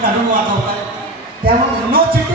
घालून वाचवताय त्यामुळे मनोचित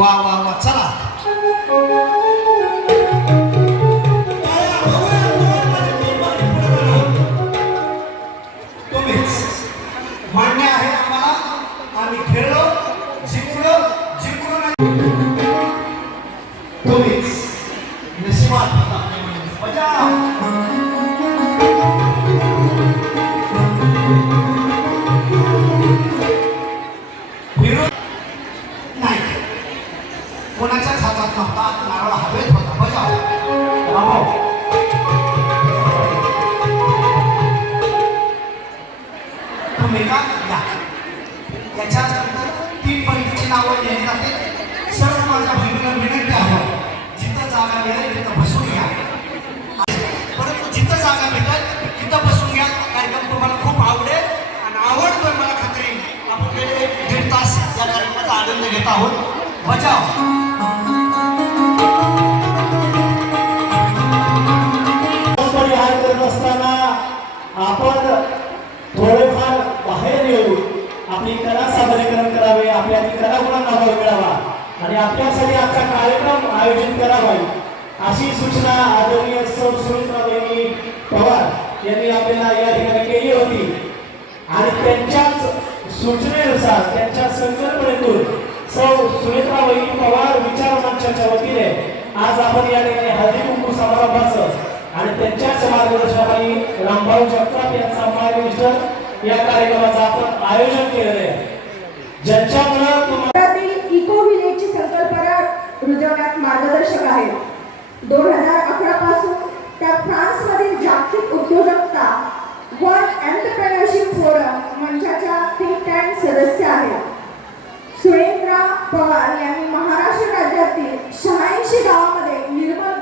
वा वा वा. वा चला. आहोत बजाव आपण थोडेफार बाहेर येऊ आपली कला सादरीकरण करावे आपल्यातील कलागुणांना भाव मिळावा आणि आपल्यासाठी आजचा कार्यक्रम आयोजित करावा अशी सूचना आदरणीय सौ सुमित्राबाई पवार यांनी आपल्याला या ठिकाणी केली होती. आणि त्यांच्याच सूचनेनुसार त्यांच्या संकल्पनेतून सौ सुमित्राबाई पवार विचार मंचाच्या वतीने आज आपण या ठिकाणी हळदी कुंकू समारंभाचं आणि त्यांच्याच मार्गदर्शनाखाली रामभाऊ जगताप यांचा मार्गदर्शन या कार्यक्रमाचं आपण आयोजन केलेलं आहे. ज्यांच्यामुळं तुम्हाला इको विलेजची संकल्पना रुजवण्यात मार्गदर्शक आहे. दोन हजार अकरा पासून त्या फ्रान्समधील जागतिक उद्योजकता वर्ल्ड एंटरप्रेन्योरशिप फोरम मंचाच्या थिंक टँक सदस्य आहेत सुरेंद्र पवार यांनी महाराष्ट्र राज्यातील शहाऐंशी गावामध्ये निर्मल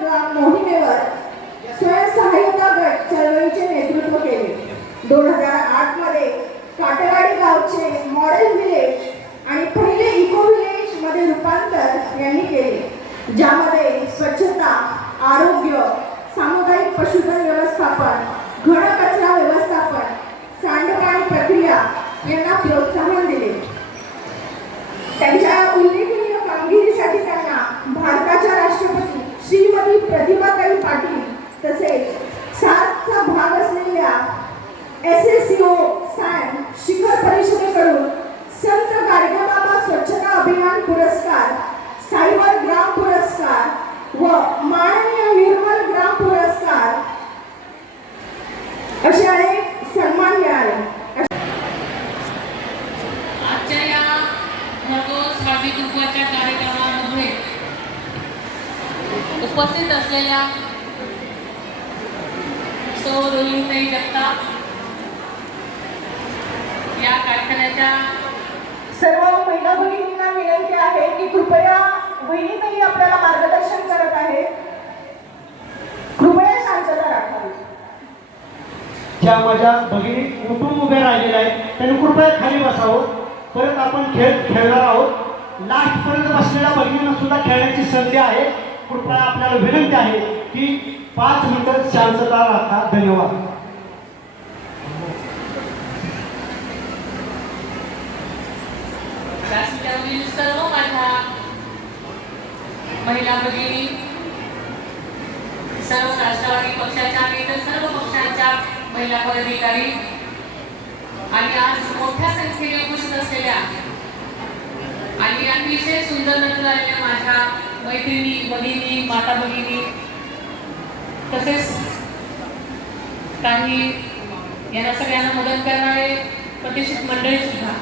प्रतिभाताई पाटील तसेच सातचा भाग असलेल्या एस एस सी ओ उपस्थित असलेल्या सौ रोहिणीताई जगताप या कारखान्याच्या सर्व महिला भगिनींना विनंती आहे की कृपया बहिणीतही आपल्याला मार्गदर्शन करत आहे कृपया शांतता राखावी ज्या माझ्या भगिनी उठून उभे राहिलेल्या आहेत त्यांनी कृपया खाली बसावं. परत आपण खेळ खेळणार आहोत. लास्ट पर्यंत बसलेल्या भगिनींना सुद्धा खेळण्याची संधी आहे. कृपया आपल्याला विनंती आहे की पाच मिनिटं शांतता राखा. धन्यवाद. व्यासपीठावरील सर्व माझ्या महिला भगिनी सर्व राष्ट्रवादी पक्षाच्या आणि इतर सर्व पक्षांच्या महिला पदाधिकारी आणि आज मोठ्या संख्येने उपस्थित असलेल्या आणि अतिशय सुंदर नटून आलेल्या माझ्या मैत्रिणी भगिनी माता भगिनी तसेच काही यांना सगळ्यांना मदत करणारे प्रतिष्ठित मंडळी सुद्धा.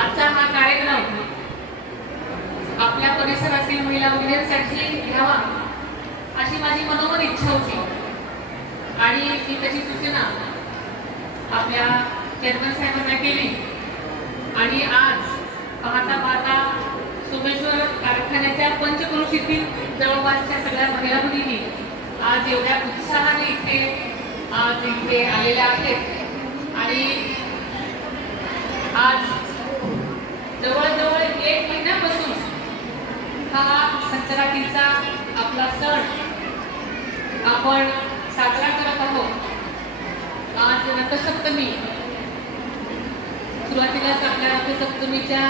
आजचा हा कार्यक्रम आपल्या परिसरातील महिला मुलींसाठी घ्यावा अशी माझी मनोमन इच्छा होती. आणि मी त्याची सूचना आपल्या चेअरमन साहेबांना केली. आणि आज पाहता पाहता सोमेश्वर कारखान्याच्या पंचक्रोशीतील जवळपासच्या सगळ्या महिला मुलींनी आज एवढ्या उत्साहाने इथे आज इथे आलेल्या आहेत. आणि आज जवळजवळ एक महिन्यापासून हा संक्रांतीचा आपला सण आपण साजरा करत आहोत. आज रथसप्तमी. सुरुवातीलाच आपल्या रथसप्तमीच्या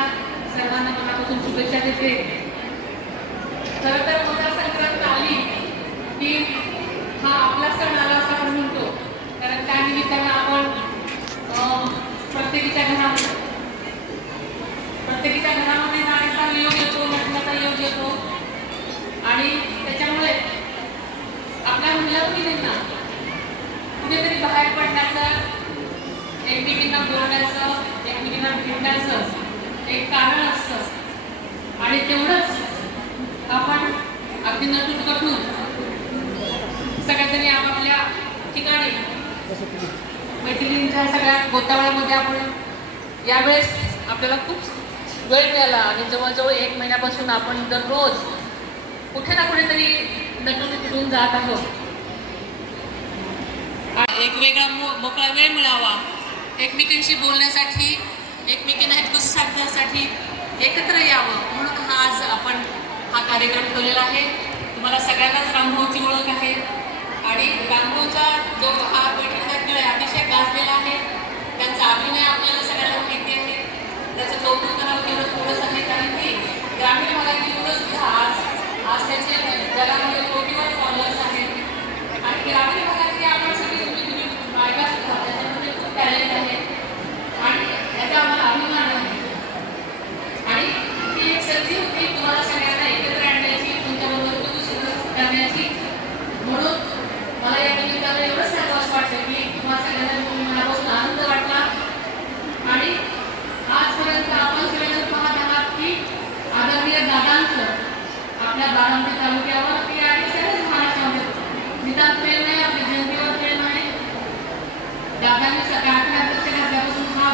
सर्वांना मनापासून शुभेच्छा देते. खरं तर मकर संक्रांत आली की हा आपला सण आला असं आपण म्हणतो. कारण त्या निमित्तानं आपण अं, प्रत्येकीच्या घरामध्ये प्रत्येकीच्या घरामध्ये जाण्याचा योग येतो लग्नाचा योग येतो. आणि त्याच्यामुळे आपल्या महिला मुलींना कुठेतरी बाहेर पडण्याचं एकमेकांना बोलण्याचं एकमेकांना भेटण्याचं एक कारण असतं. आणि तेवढंच आपण अगदी नटून कटून सगळ्यांनी आपापल्या ठिकाणी मैत्रिणींच्या सगळ्या गोतावळ्यामध्ये आपण यावेळेस आपल्याला खूप वेळ मिळाला. आणि जवळजवळ एक महिन्यापासून आपण दररोज कुठे ना कुठेतरी नटून फिरून जात आहोत. एक वेगळा मो मोकळा वेळ मिळावा. एकमेकींशी बोलण्यासाठी एकमेकींना हितगुज साधण्यासाठी एकत्र यावं म्हणून हा आज आपण हा कार्यक्रम ठेवलेला आहे. तुम्हाला सगळ्यांनाच रामभाऊची ओळख आहे. आणि रामभाऊचा जो हा बैठकीचा खेळ आहे अतिशय गाजलेला आहे. त्यांचा अभिनय आपल्याला सगळ्यांना माहिती आहे त्याचं कौतुक करावं तेवढं थोडंच आहे कारण की ग्रामीण भागातील मुलं सुद्धा आज आज त्याचे जगामध्ये कोटीवर फॉलोअर्स आहेत आणि ग्रामीण भागातली आपण सगळी तुम्ही तुम्ही बायका सुद्धा त्याच्यामध्ये खूप टॅलेंट आहे आणि याचा आम्हाला अभिमान आहे आणि ती एक संधी होती तुम्हाला सगळ्यांना एकत्र आणण्याची तुमच्याबरोबर कुतूहल करण्याची म्हणून मला या निमित्तानं एवढंच सांगावं वाटतं की तुम्हाला सगळ्यांना मनापासून आनंद वाटला आणि आजपर्यंत आपण सगळेजण पाहत आहात की आदरणीय दादांचं आपल्या बारामती तालुक्यावर आणि सगळ्याच महाराष्ट्रामध्ये निदान प्रेम नाही आपल्या जनतेवर प्रेम आहे दादांनी कारखान्यात घातल्यापासून हा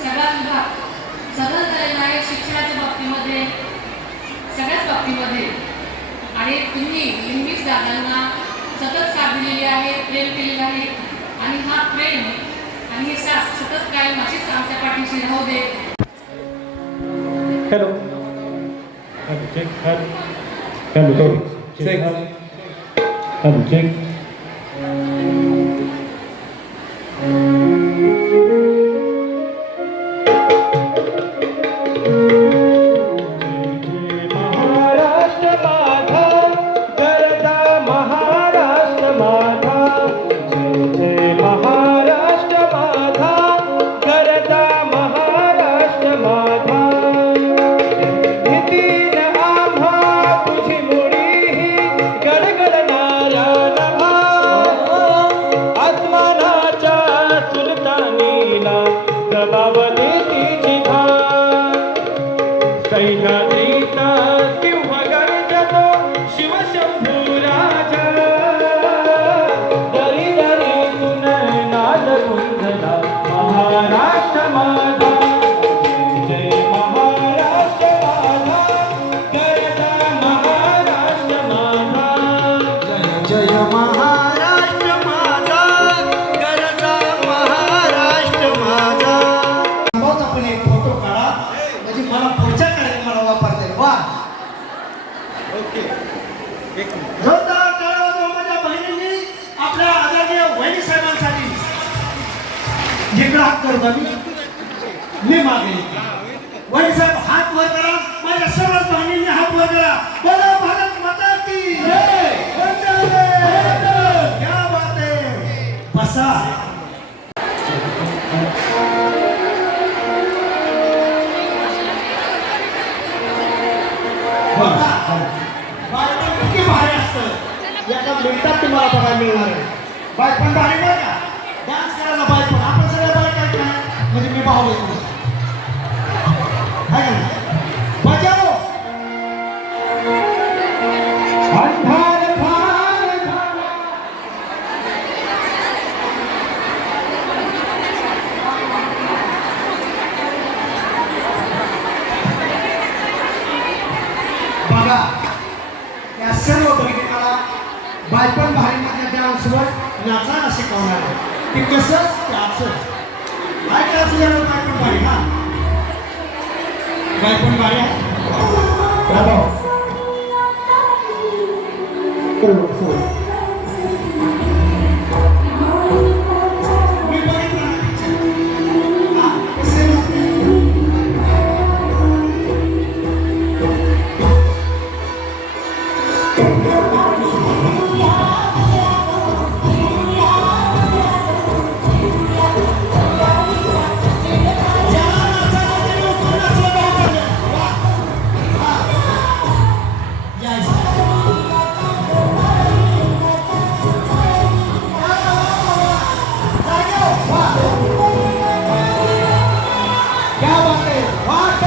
सगळा विभाग सदन झालेला आहे शिक्षणाच्या बाबतीमध्ये सगळ्याच बाबतीमध्ये आणि तुम्ही नेहमीच दादांना सतत साथ दिलेली आहे प्रेम केलेलं आहे. आणि हा प्रेम आणि ही साथ सतत कायम अशीच आमच्या पाठीशी राहू दे. Hello. Hello, Can we go? Check. Can we check? सुलतानीला जबाब तिची जिभा सह्याद्रीचा सिंह गर्जतो शिवशंभू राजा दरी दरीतून नाद गुंजला महाराष्ट्र माझा. जय महाराष्ट्र माझा. गरजा महाराष्ट्र माझा. जय जय महाराष्ट्र मागे साहेब हात वर करा. माझ्या सर्व बहिणींनी हात वर करा. बोला भारत माता की क्या बात है. बसा. बायपण किती भारी असतं. एका मिनिटात तुम्हाला बघायला मिळणार आहे. बायपण भारी बरं का? डान्स करायला बायपण आपण सगळ्या बायका म्हणजे मी भाव येतो ज्ञाचा असे कवणार ते कसं त्याचं काय त्याचं जरा काय पण बारी हा काय पण बारी आहे Thank you. ஆட்ட